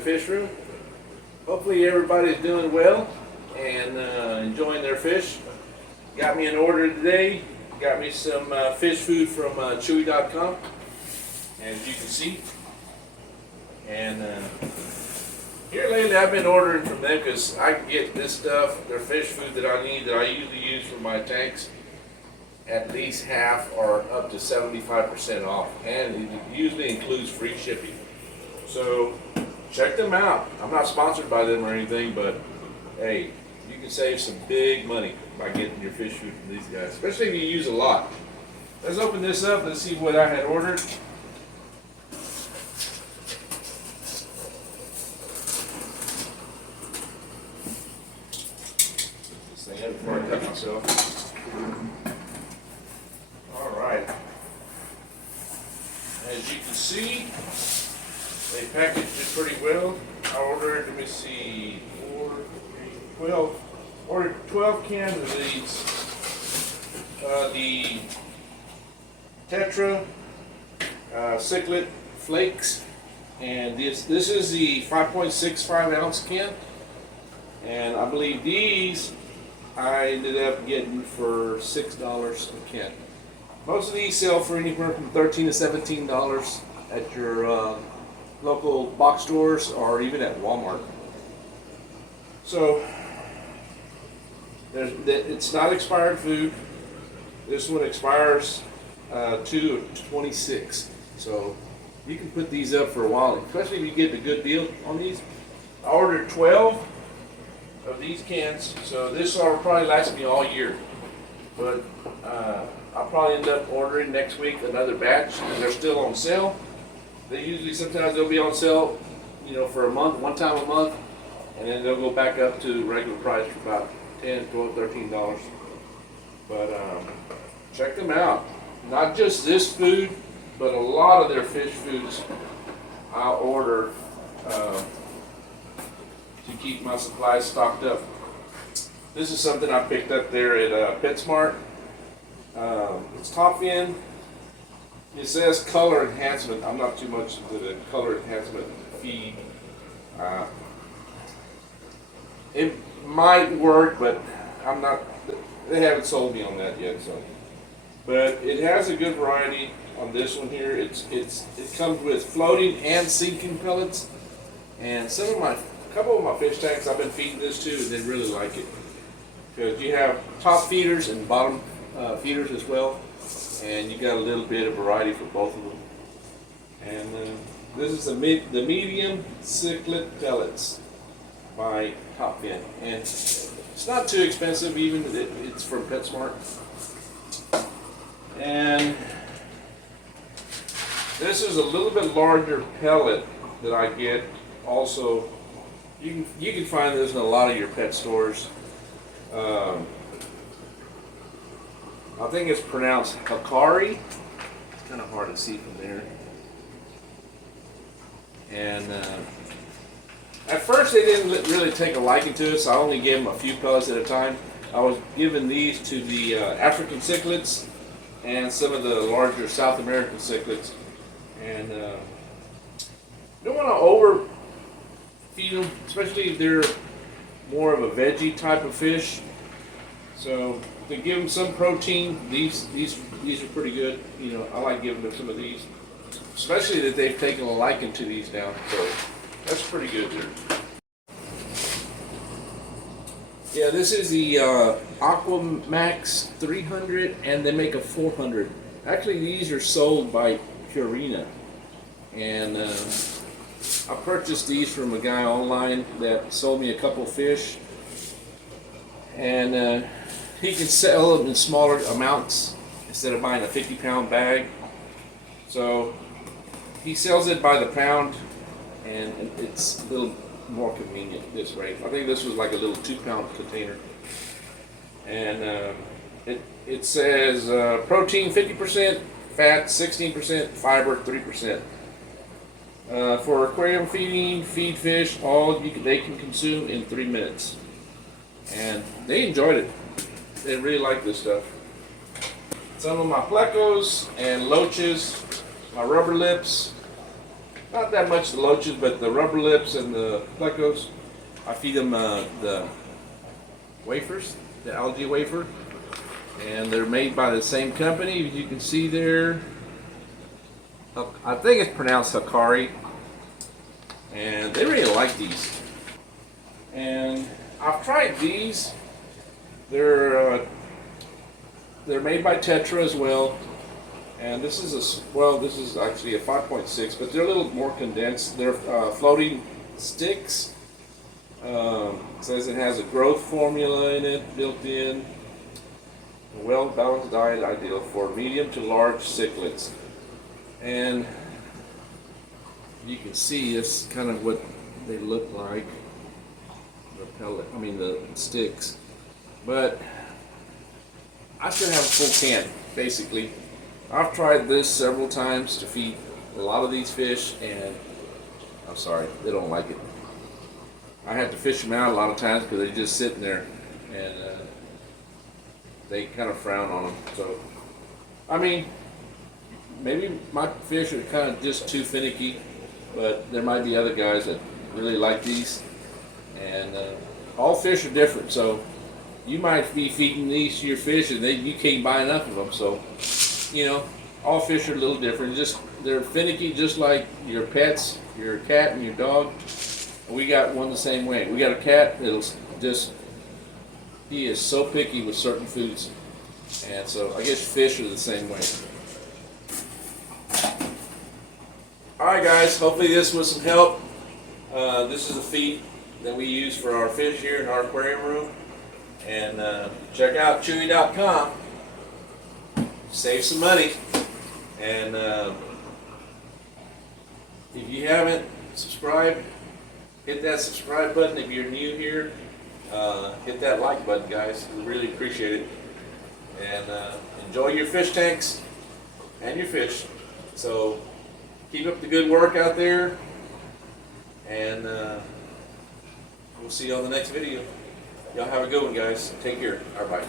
fish room. Hopefully everybody's doing well and enjoying their fish. Got me an order today. Got me some fish food from chewy.com, as you can see. And here lately I've been ordering from them because I can get this stuff, their fish food that I need, that I usually use for my tanks, at least half or up to 75% off, and it usually includes free shipping. So check them out. I'm not sponsored by them or anything, but hey, you can save some big money by getting your fish food from these guys, especially if you use a lot. Let's open this up and see what I had ordered. Put this thing up before I cut myself. All right. As you can see, they packaged it pretty well. I ordered, let me see, 12. Ordered 12 cans of these. The Tetra cichlid flakes, and this is the 5.65 ounce can. And I believe these I ended up getting for $6 a can. Most of these sell for anywhere from $13 to $17 at your local box stores or even at Walmart. So it's not expired food. This one expires 2/26. So you can put these up for a while, especially if you get a good deal on these. I ordered 12 of these cans, so this will probably last me all year. But I'll probably end up ordering next week another batch because they're still on sale. They usually, sometimes they'll be on sale, you know, for a month, one time a month, and then they'll go back up to regular price for about $10, $12, $13. But check them out. Not just this food, but a lot of their fish foods I'll order to keep my supplies stocked up. This is something I picked up there at PetSmart. It's top end. It says color enhancement. I'm not too much into the color enhancement feed. It might work, but I'm not. They haven't sold me on that yet. So, but it has a good variety on this one here. It comes with floating and sinking pellets, and a couple of my fish tanks I've been feeding this to, and they really like it because you have top feeders and bottom feeders as well, and you got a little bit of variety for both of them. And this is the medium cichlid pellets by Top Fin, and it's not too expensive. Even it's from PetSmart. And this is a little bit larger pellet that I get. Also, you can find this in a lot of your pet stores. I think it's pronounced Hikari. It's kind of hard to see from there. And at first they didn't really take a liking to it, so I only gave them a few pellets at a time. I was giving these to the African cichlids and some of the larger South American cichlids. And you don't want to overfeed them, especially if they're more of a veggie type of fish. So to give them some protein, these are pretty good. You know, I like giving them some of these, especially that they've taken a liking to these now. So that's pretty good there. Yeah, this is the Aquamax 300, and they make a 400. Actually, these are sold by Purina, and I purchased these from a guy online that sold me a couple fish, and he can sell them in smaller amounts instead of buying a 50-pound bag. So he sells it by the pound, and it's a little more convenient this way. I think this was like a little 2-pound container, and it says protein 50%, fat 16%, fiber 3%. For aquarium feeding, feed fish, they can consume in 3 minutes, and they enjoyed it. They really like this stuff. Some of my plecos and loaches, my rubber lips, Not that much the loaches, but the rubber lips and the plecos. I feed them the wafers, the algae wafer, and they're made by the same company. As you can see there, I think it's pronounced Hikari, and they really like these. And I've tried these. They're made by Tetra as well. And this is this is actually a 5.6, but they're a little more condensed. They're floating sticks. It says it has a growth formula in it, built in. A well-balanced diet ideal for medium to large cichlids. And you can see it's kind of what they look like. The pellet, the sticks. But I should have a full can, basically. I've tried this several times to feed a lot of these fish, and I'm sorry, they don't like it. I have to fish them out a lot of times because they're just sitting there, and they kind of frown on them. So, maybe my fish are kind of just too finicky, but there might be other guys that really like these. And all fish are different, so you might be feeding these to your fish, and you can't buy enough of them. So, all fish are a little different. They're finicky, just like your pets, your cat and your dog. We got one the same way. We got a cat he is so picky with certain foods, and so I guess fish are the same way. All right, guys. Hopefully this was some help. This is a feed that we use for our fish here in our aquarium room, and check out Chewy.com. Save some money, and if you haven't subscribed, hit that subscribe button. If you're new here, hit that like button, guys. We really appreciate it, and enjoy your fish tanks and your fish. So keep up the good work out there, and we'll see you on the next video. Y'all have a good one, guys. Take care. All right, bye.